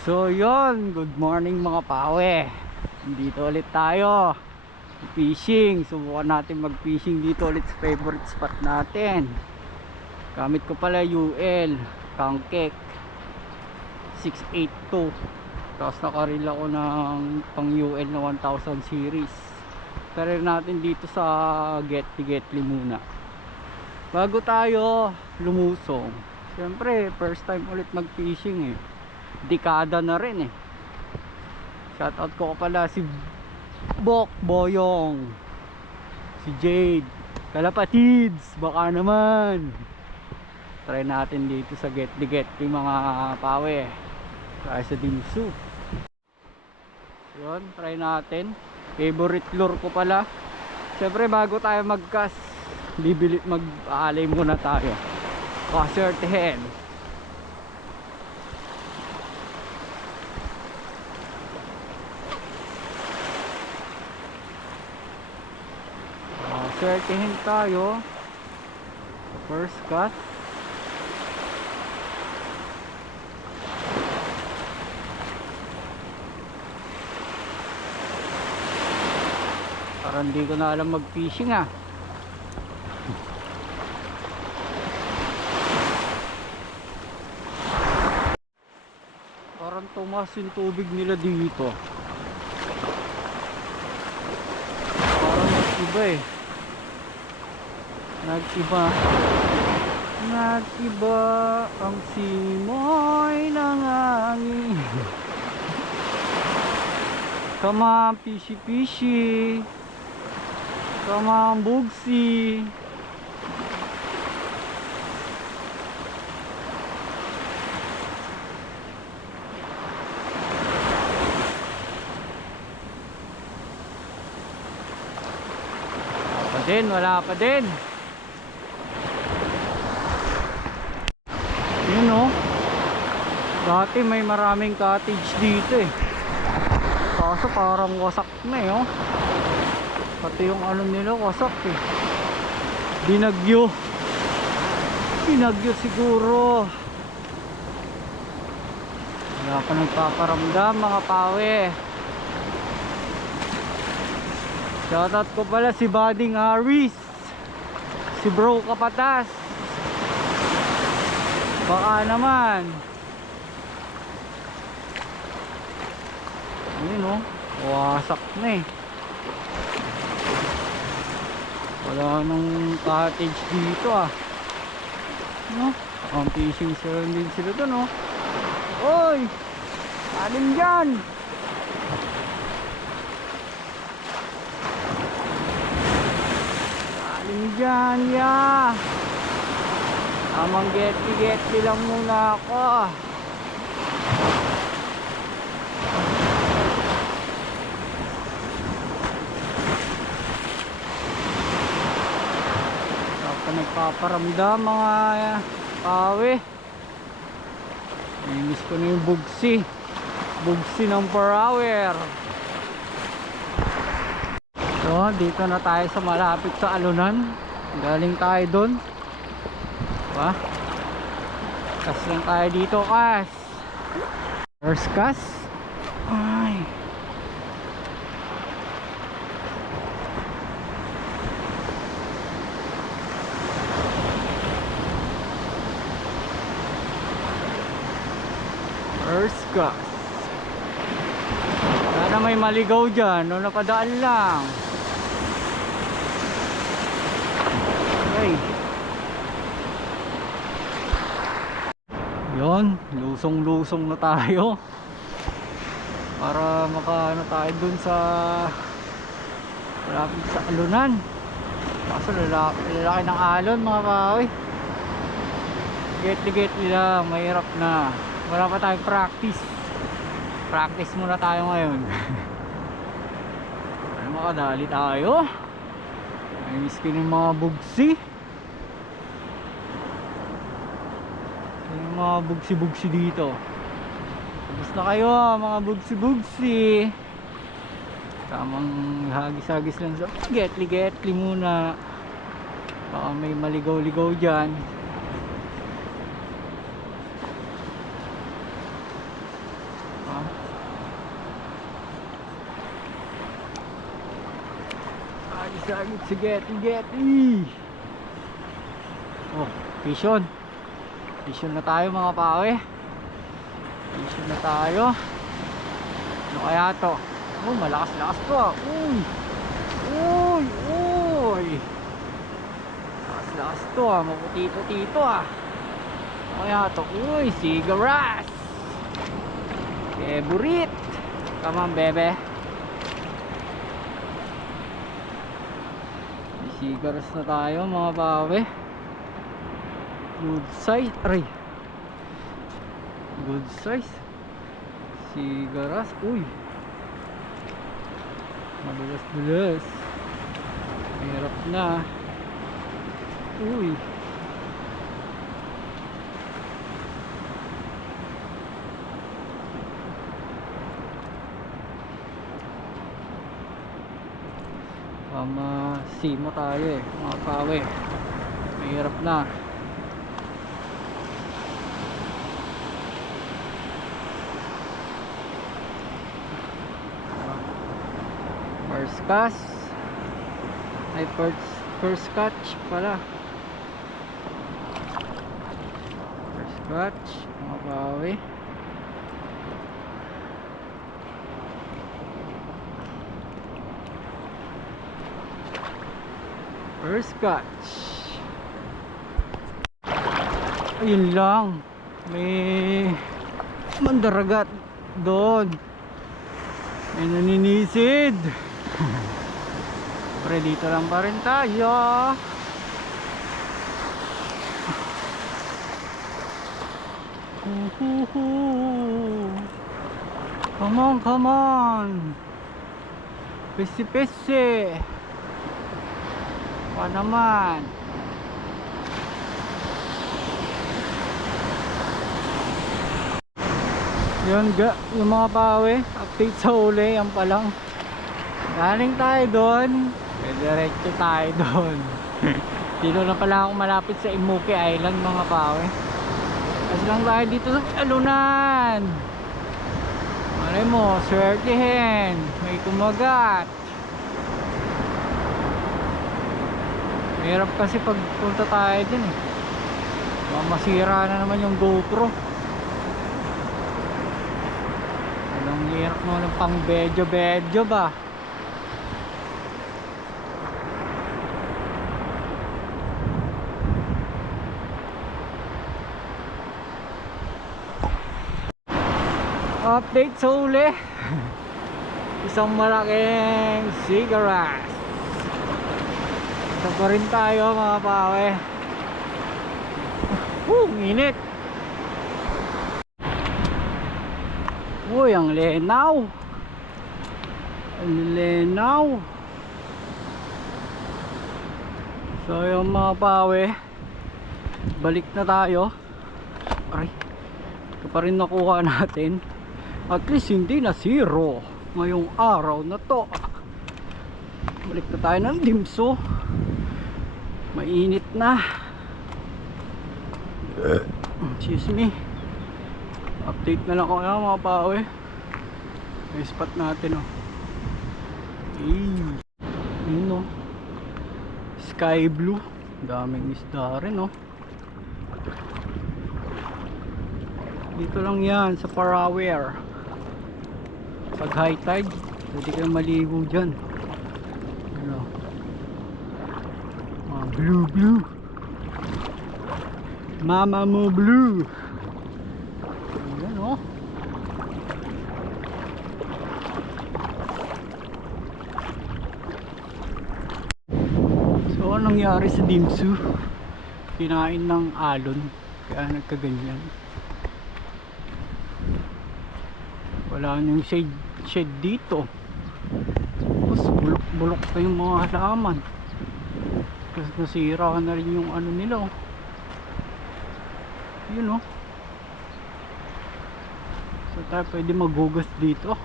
So yon, good morning mga pawe. Dito ulit tayo fishing. Subukan natin mag fishing dito ulit sa favorite spot natin. Gamit ko pala UL Kangkek 682. Tapos nakareel ako ng pang UL na 1000 series. Pero natin dito sa Getly muna bago tayo lumusong. Siyempre first time ulit mag fishing dekada na rin Shoutout ko pala si Bok Boyong, si Jade Kalapatids, baka naman try natin dito sa Getly mga pawe. Kaya sa Dimsu yun, try natin. Favorite lure ko pala. Siyempre bago tayo mag-cast, mag-aalay muna tayo. Kasertehin. Kasertehin tayo. First cast. Parang hindi ko na alam mag-fishing Parang tumas yung tubig nila dito. Parang nag-iba Nag-iba ang simoy ng hangin. Come on, fishy. Come on, Bugsy. Wala pa din. Yun dati may maraming cottage dito kaso parang wasak na pati yung ano nila wasak binagyo siguro. Wala pa nagpaparamdam mga pawe. Shoutout ko pala si Bading Harris, si Bro Kapatas, baka naman. Ayun wasak na wala nang cottage dito ang fishing sila din sila doon oy, alin dyan? Alin dyan tamang Getly lang muna ako. Nagpaparamdam mga pawe. Miss ko na yung Bugsy ng per hour. So dito na tayo sa malapit sa alunan. Galing tayo dun cast lang tayo dito. First cast. Ay, first cast. Sana may maligaw dyan napadaan lang. Okay. Yun, lusong na tayo para makaano tayo dun sa malapit sa alunan. Kaso lalaki ng alon mga kawi. Getly lang, mahirap na. Wala pa tayong practice muna tayo ngayon. Ano, makadali tayo. May miskin yung mga Bugsy. Yung mga Bugsy dito. Tapos na kayo mga Bugsy. Tamang hagis lang sa Getly muna. Baka may maligaw-ligaw dyan. saglit si Getty. Oh, vision na tayo mga pawe. Vision na tayo. Ano kaya to? Oh, malakas to ah. Uy. Lakas to ah, maputi-puti ah. Ano kaya to? Uy, Cigaras. Favorite. Come on, bebe. Cigaras na tayo mga pawe. Good size. Aray. Good size. Cigaras. Uy. Madulas. Hirap na. Uy. Simo tayo eh mga pawe. Mahirap na. First cast ay first catch pala. First catch mga pawe. First catch. Ayun lang, may mandaragat doon, may naninisid. Pre, dito lang pa rin tayo. Come on. Pesi. Pa naman. Yun yung mga pawe, update sa uli, yan pa lang. Galing tayo doon, diretso tayo doon. Dito na pala ako malapit sa Imuki Island mga pawe. Kasi lang tayo dito sa alunan. Malay mo, swertihin, may kumagat. Hirap kasi pag punta tayo din eh. Masira na naman yung GoPro. Anong hirap mo ng pang bedyo ba? Update sa uli. Isang malaking Cigaras. Ito pa rin tayo mga pawe. Init. Uy, ang lenaw. So yung mga pawe, balik na tayo. Aray, ito pa rin nakuha natin. At least hindi na zero ngayong araw na to. Balik na tayo ng Dimso. Mainit na. Excuse me. Update na lang ako na mga pawe. May spot natin oh. Yun oh. Sky blue. Daming isda rin oh. Dito lang yan sa Parawer. Pag high tide, pwede kayong maligo dyan. Ano? Blue. Mama mo blue. Ayan oh. So anong nangyari sa Dimsu? Kinain ng alon, kaya nagkaganyan. Wala nang shade dito. Tapos bulok pa yung mga halaman. Kasi nasira na rin yung ano nila oh. Yun oh. So tayo pwede maghugas dito.